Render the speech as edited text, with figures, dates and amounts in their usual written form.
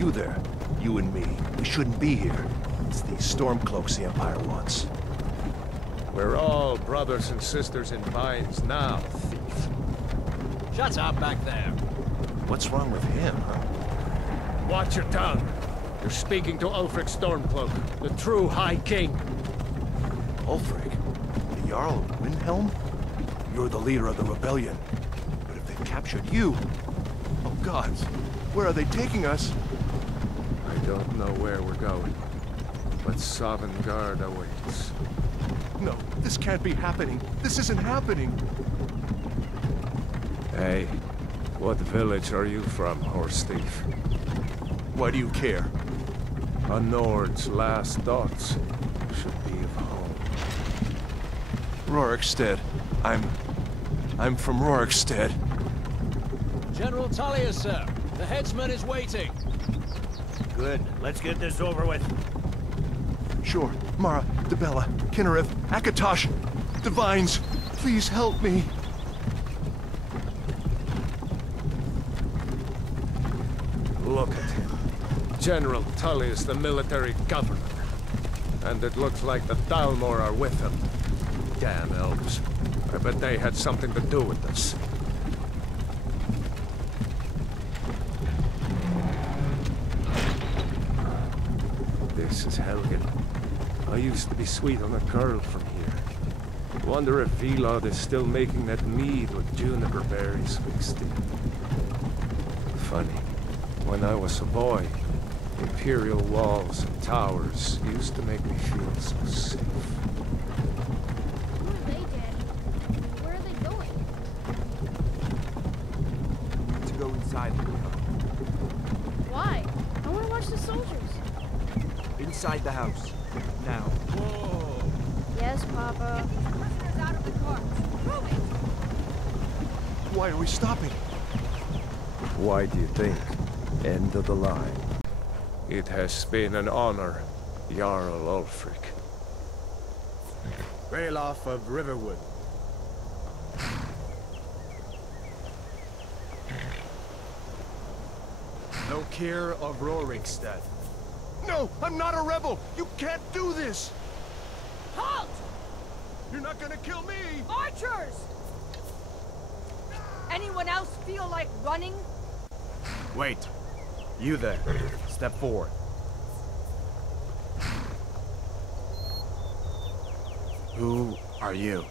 You there. You and me. We shouldn't be here. It's these Stormcloaks the Empire wants. We're all brothers and sisters in binds now, thief. Shut up back there. What's wrong with him, huh? Watch your tongue. You're speaking to Ulfric Stormcloak, the true High King. Ulfric? The Jarl of Windhelm? You're the leader of the rebellion. But if they've captured you... Oh gods, where are they taking us? I don't know where we're going, but Sovngarde awaits. No, this can't be happening. This isn't happening. Hey, what village are you from, horse thief? Why do you care? A Nord's last thoughts should be of home. Rorikstead. I'm from Rorikstead. General Tullius, sir. The headsman is waiting. Good. Let's get this over with. Sure. Mara, Dibella, Kinnereth, Akatosh, Divines, please help me. Look at him. General Tullius, the military governor. And it looks like the Dalmor are with him. Damn elves. I bet they had something to do with this. This is Helgen. I used to be sweet on a girl from here. Wonder if Vilod is still making that mead with juniper berries mixed in. Funny. When I was a boy, Imperial walls and towers used to make me feel so safe. Who are they, Daddy? Where are they going? To go inside the house. Why? I want to watch the soldiers. Inside the house. Now. Whoa! Yes, Papa. Prisoners out of the cars. Move it! Why are we stopping? Why do you think? End of the line. It has been an honor, Jarl Ulfric. Ralof of Riverwood. Lokir of Rorikstead. No, I'm not a rebel! You can't do this! Halt! You're not gonna kill me! Archers! Anyone else feel like running? Wait. You there. Step forward. Who are you?